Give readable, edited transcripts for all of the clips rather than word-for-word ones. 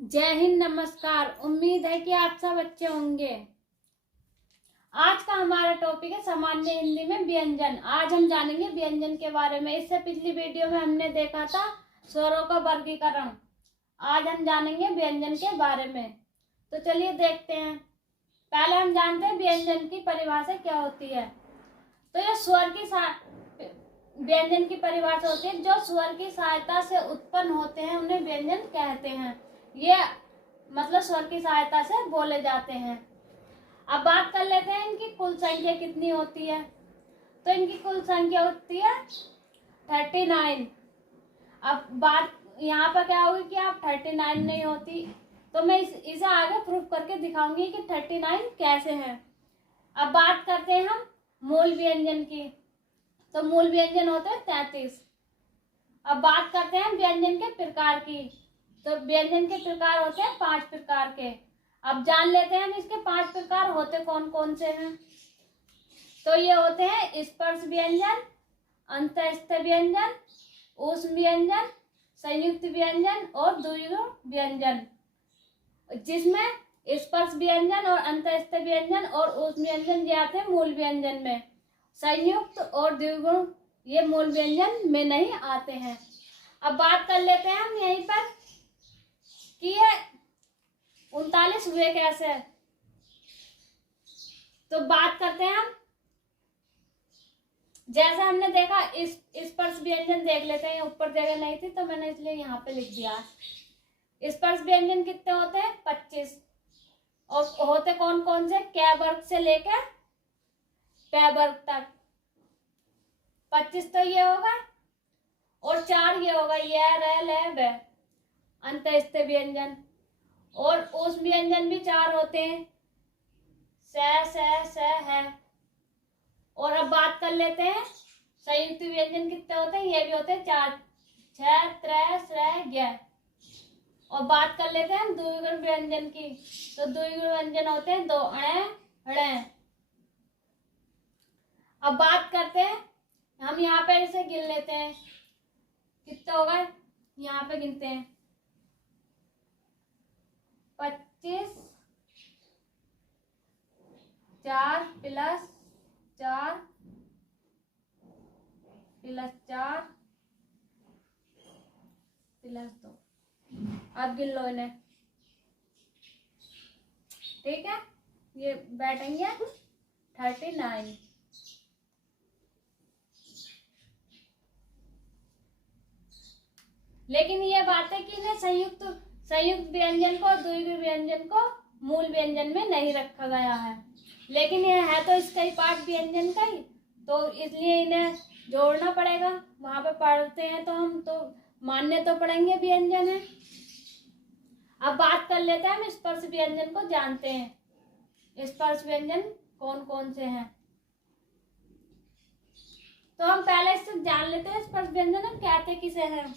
जय हिंद, नमस्कार। उम्मीद है कि आप सब अच्छे होंगे। आज का हमारा टॉपिक है सामान्य हिंदी में व्यंजन। आज हम जानेंगे व्यंजन के बारे में। इससे पिछली वीडियो में हमने देखा था स्वरों का वर्गीकरण। आज हम जानेंगे व्यंजन के बारे में। तो चलिए देखते हैं। पहले हम जानते हैं व्यंजन की परिभाषा क्या होती है। तो ये स्वर की व्यंजन की परिभाषा होती है जो स्वर की सहायता से उत्पन्न होते हैं, उन्हें व्यंजन कहते हैं। ये मतलब स्वर की सहायता से बोले जाते हैं। अब बात कर लेते हैं इनकी कुल संख्या कितनी होती है। तो इनकी कुल संख्या होती है 39। अब बात यहाँ पर क्या होगी कि आप 39 नहीं होती, तो मैं इसे आगे प्रूफ करके दिखाऊंगी कि 39 कैसे है। अब बात करते हैं हम मूल व्यंजन की। तो मूल व्यंजन होते हैं 33। अब बात करते हैं व्यंजन के प्रकार की। तो व्यंजन के प्रकार होते हैं 5 प्रकार के। अब जान लेते हैं हम इसके 5 प्रकार होते कौन कौन से हैं। तो ये होते हैं स्पर्श व्यंजन, अंतःस्थ व्यंजन, ऊष्म व्यंजन, संयुक्त व्यंजन और द्विगुण व्यंजन। जिसमें स्पर्श व्यंजन और अंतःस्थ व्यंजन और ऊष्म व्यंजन ये आते हैं मूल व्यंजन में। संयुक्त और द्विगुण ये मूल व्यंजन में नहीं आते हैं। अब बात कर लेते हैं हम यहीं पर कि ये 39 हुए कैसे। तो बात करते हैं हम, जैसे हमने देखा इस स्पर्श व्यंजन देख लेते हैं। ऊपर जगह नहीं थी तो मैंने इसलिए यहाँ पे लिख दिया। स्पर्श व्यंजन कितने होते हैं? 25। और होते कौन कौन से? कै वर्ग से लेकर पै वर्ग तक 25 तो ये होगा, और 4 ये होगा, यह रह ले वे अंतःस्थ व्यंजन। और उस व्यंजन भी 4 होते हैं, स है। और अब बात कर लेते हैं संयुक्त व्यंजन कितने होते हैं। ये भी होते हैं 4, 6, 3, श्र, य। और बात कर लेते हैं हम द्विगुण व्यंजन की। तो द्विगुण व्यंजन होते हैं 2, अणे, णे। अब बात करते हैं हम, यहाँ पे इसे गिन लेते हैं कितने हो गए। यहाँ पे गिनते हैं 25, 4 प्लस 4 प्लस 4 प्लस 2। अब गिन लो इन्हें, ठीक है। ये बैठेंगे 39। लेकिन ये बात है कि इन्हें संयुक्त व्यंजन को और द्विगुण व्यंजन को मूल व्यंजन में नहीं रखा गया है। लेकिन यह है तो इसका ही पार्ट व्यंजन का ही, तो इसलिए इन्हें जोड़ना पड़ेगा। वहां पे पढ़ते हैं तो हम तो मानने तो पड़ेंगे व्यंजन है। अब बात कर लेते हैं हम स्पर्श व्यंजन को जानते हैं। स्पर्श व्यंजन कौन कौन से हैं। तो हम पहले इससे जान लेते हैं स्पर्श व्यंजन हम कहते किसे हैं।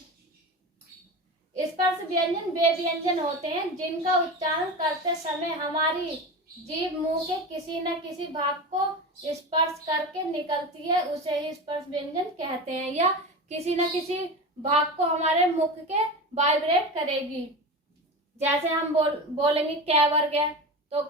स्पर्श व्यंजन वे व्यंजन होते हैं जिनका उच्चारण करते समय हमारी जीभ मुंह के किसी न किसी भाग को स्पर्श करके निकलती है, उसे ही स्पर्श व्यंजन कहते हैं। या किसी न किसी भाग को हमारे मुख के वाइब्रेट करेगी। जैसे हम बोलेंगे कै वर्ग है, तो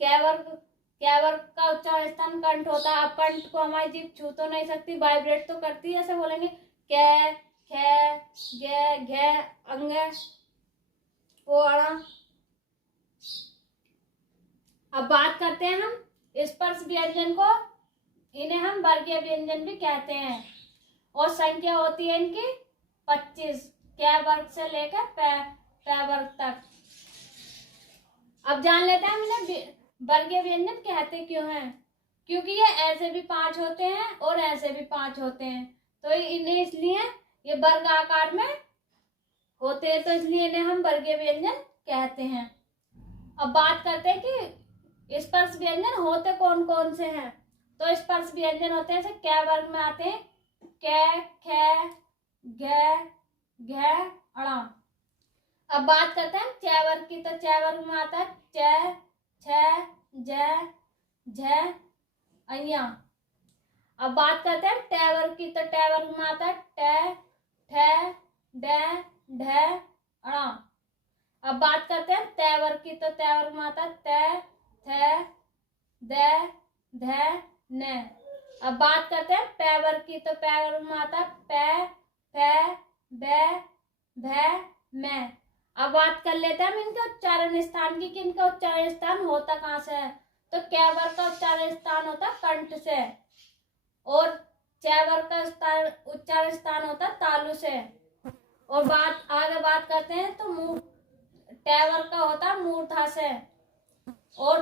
कै वर्ग का उच्चारण स्थान कंठ होता है। अब कंठ को हमारी जीभ छू तो नहीं सकती, वाइब्रेट तो करती है। ऐसे बोलेंगे कै, खे, गे, घे, अंग, ओड़ा। अब बात करते हैं हम स्पर्श व्यंजन को, इन्हें हम वर्गीय व्यंजन भी कहते हैं। और संख्या होती है इनकी 25, कै वर्ग से लेकर पै वर्ग तक। अब जान लेते हैं हम इन्हें वर्गीय व्यंजन कहते क्यों हैं। क्योंकि ये ऐसे भी 5 होते हैं और ऐसे भी 5 होते हैं, तो इन्हें इसलिए ये वर्ग आकार में होते हैं, तो इसलिए इन्हें हम वर्गीय व्यंजन कहते हैं। अब बात करते हैं कि स्पर्श व्यंजन होते कौन कौन से हैं। तो स्पर्श व्यंजन होते हैं जैसे कै वर्ग में आते हैं कै, खे, घे, घे, अड़ा। अब बात करते हैं चै वर्ग की। तो चै वर्ग में आता है चै, छ, जै, झै, अइया। अब बात करते हैं टै वर्ग की। तो टै वर्ग में आता है टै, ठै, डै, ढै, अड़ा। अब बात करते हैं पैवर की, तो पैवर में आता है पै, फै, बै, भै, मै। अब बात कर लेते हैं हम इनके उच्चारण स्थान की, कि इनका उच्चारण स्थान होता कहाँ से है। तो कैवर का उच्चारण स्थान होता है कंठ से, और चैवर का उच्चारण स्थान होता है तालु से। और आगे बात करते हैं तो टैवर का होता है मूर्धा से, और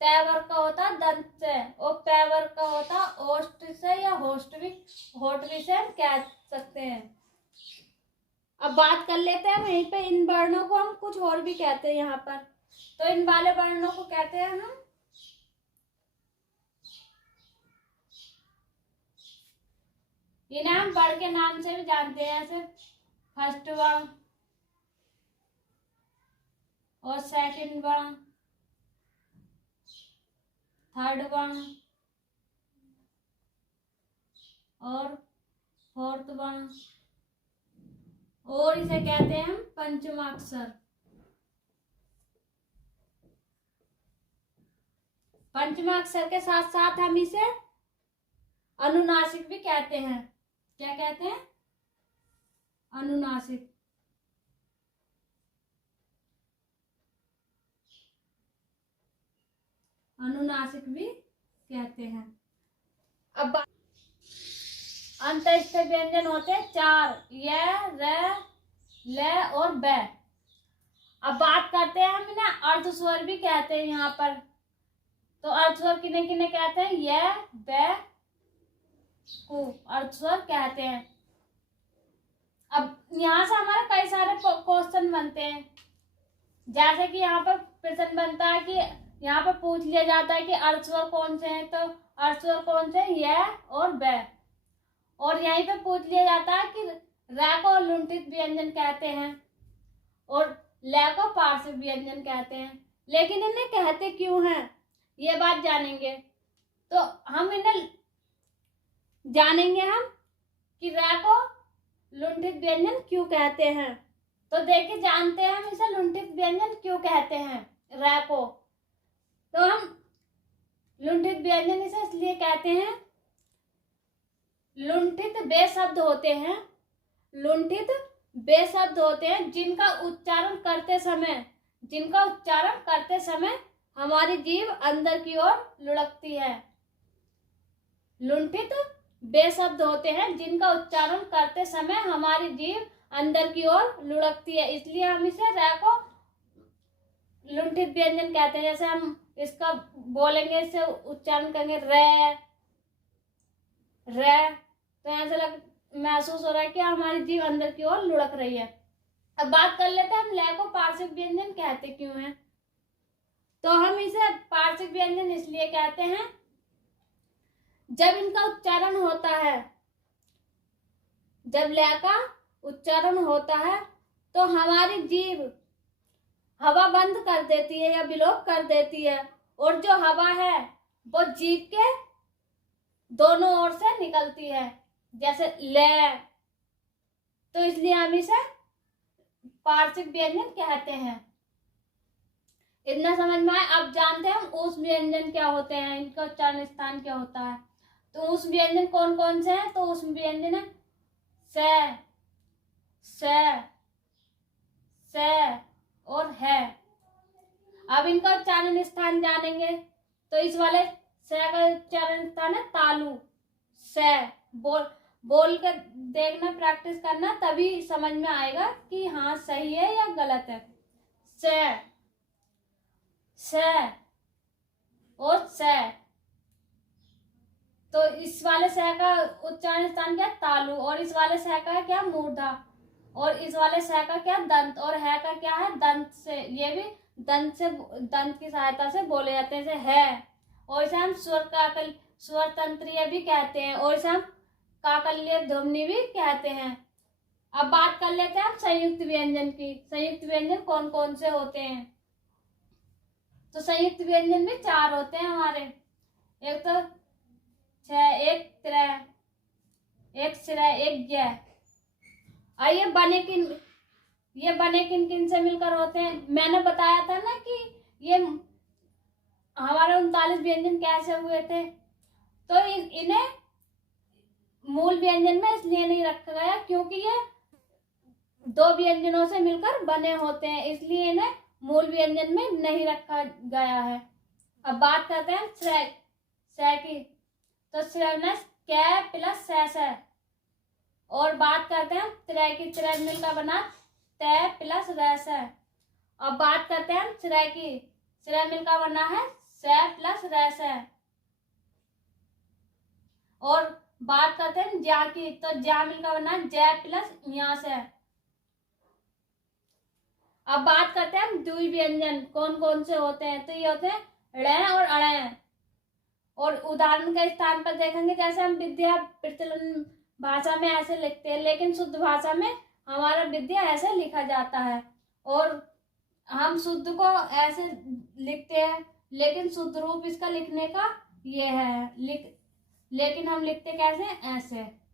तैवर का होता है दंत से, और पैवर का होता है ओष्ठ से या होठवी से हम कह सकते हैं। अब बात कर लेते हैं वहीं पे इन वर्णों को हम कुछ और भी कहते हैं यहाँ पर। तो इन वाले वर्णों को कहते हैं हम इन्हें हम वर्ण के नाम से भी जानते हैं, जैसे फर्स्ट वर्ण और सेकंड वर्ण, थर्ड वर्ण और फोर्थ वर्ण, और इसे कहते हैं हम पंचमाक्षर। पंचमाक्षर के साथ साथ हम इसे अनुनासिक भी कहते हैं। क्या कहते हैं? अनुनासिक। अनुनासिक भी कहते हैं। अब अंतस्थ व्यंजन होते हैं 4, य, र, ल और ब। अब बात करते हैं हम इन्हें अर्धस्वर भी कहते हैं यहाँ पर। तो अर्धस्वर किन्हें किन्हें कहते हैं? य, ब को अर्धस्वर कहते हैं। अब यहाँ से हमारे कई सारे क्वेश्चन बनते हैं, जैसे कि यहाँ पर प्रश्न बनता है कि यहाँ पर पूछ लिया जाता है कि अर्धस्वर कौन से हैं। तो अर्धस्वर कौन से? य और ब। और यहीं पे पूछ लिया जाता है कि र को लुंठित व्यंजन कहते हैं और ल को पार्श्व व्यंजन कहते हैं, लेकिन इन्हें कहते क्यों हैं ये बात जानेंगे। तो हम इन्हें जानेंगे हम कि र को लुंठित व्यंजन क्यों कहते हैं। तो देखिए, जानते हैं हम इसे लुंठित व्यंजन क्यों कहते हैं र को। तो हम लुंठित व्यंजन इसे इसलिए कहते हैं, लुंठित वे शब्द होते हैं, लुंठित वे शब्द होते हैं जिनका उच्चारण करते समय हमारी जीभ अंदर की ओर लुढ़कती है। लुंठित वे शब्द होते हैं जिनका उच्चारण करते समय हमारी जीभ अंदर की ओर लुढ़कती है, इसलिए हम इसे र को लुंठित व्यंजन कहते हैं। जैसे हम इसका बोलेंगे, इससे उच्चारण करेंगे रे रे, तो ऐसा महसूस हो रहा है कि हमारी जीभ अंदर की ओर लुढ़क रही है। अब बात कर लेते हैं हम ल को पार्श्व व्यंजन कहते क्यों हैं। तो हम इसे पार्श्व व्यंजन इसलिए कहते हैं, जब इनका उच्चारण होता है, जब ल का उच्चारण होता है तो हमारी जीभ हवा बंद कर देती है या विलोप कर देती है, और जो हवा है वो जीभ के दोनों ओर से निकलती है, जैसे ले। तो इसलिए हम इसे पार्श्व व्यंजन कहते हैं। इतना समझ में आए। अब जानते हैं हम ऊष्म व्यंजन क्या होते हैं, इनका उच्चारण स्थान क्या होता है। तो ऊष्म व्यंजन कौन कौन से हैं? तो ऊष्म व्यंजन है स, स और है। अब इनका उच्चारण स्थान जानेंगे, तो इस वाले स का उच्चारण स्थान है तालु। स बोल कर देखना, प्रैक्टिस करना, तभी समझ में आएगा कि हाँ सही है या गलत है। स और स। तो इस वाले स का उच्चारण स्थान क्या? तालु। और इस वाले स का क्या? मूर्धा। और इस वाले स का क्या? दंत। और है का क्या है? दंत से। ये भी दंत की सहायता से बोले जाते हैं, जैसे है। और इसे हम स्वर तंत्रीय भी कहते हैं, और इसे हम काकल्य ध्वनि भी कहते हैं। अब बात कर लेते हैं हम संयुक्त व्यंजन की। संयुक्त व्यंजन कौन कौन से होते हैं? तो संयुक्त व्यंजन भी 4 होते हैं हमारे। एक तो एक त्रय, एक श्रय, एक ज्ञ। और ये बने किन किन से मिलकर होते हैं? मैंने बताया था ना कि ये हमारे 39 व्यंजन कैसे हुए थे। तो इन्हें मूल व्यंजन में इसलिए नहीं रखा गया क्योंकि ये दो व्यंजनों से मिलकर बने होते हैं, इसलिए इन्हें मूल व्यंजन में नहीं रखा गया है। अब बात करते हैं श्रय की, तो श्रवणस कै प्लस सैस है। और बात करते हैं त्रय की, त्रय मिलकर बना तय प्लस रस है। अब बात करते हैं श्रय की, श्रय मिलकर बना है स प्लस रस है। और बात करते हैं ज्या की, तो ज्या मिलकर बना जय प्लस यास है। अब बात करते हैं द्वि व्यंजन कौन कौन से होते हैं, तो ये होते हैं ड़ और अड़। और उदाहरण के स्थान पर देखेंगे, जैसे हम विद्या प्रचलन भाषा में ऐसे लिखते हैं, लेकिन शुद्ध भाषा में हमारा विद्या ऐसे लिखा जाता है। और हम शुद्ध को ऐसे लिखते हैं, लेकिन शुद्ध रूप इसका लिखने का ये है, लेकिन हम लिखते कैसे, ऐसे।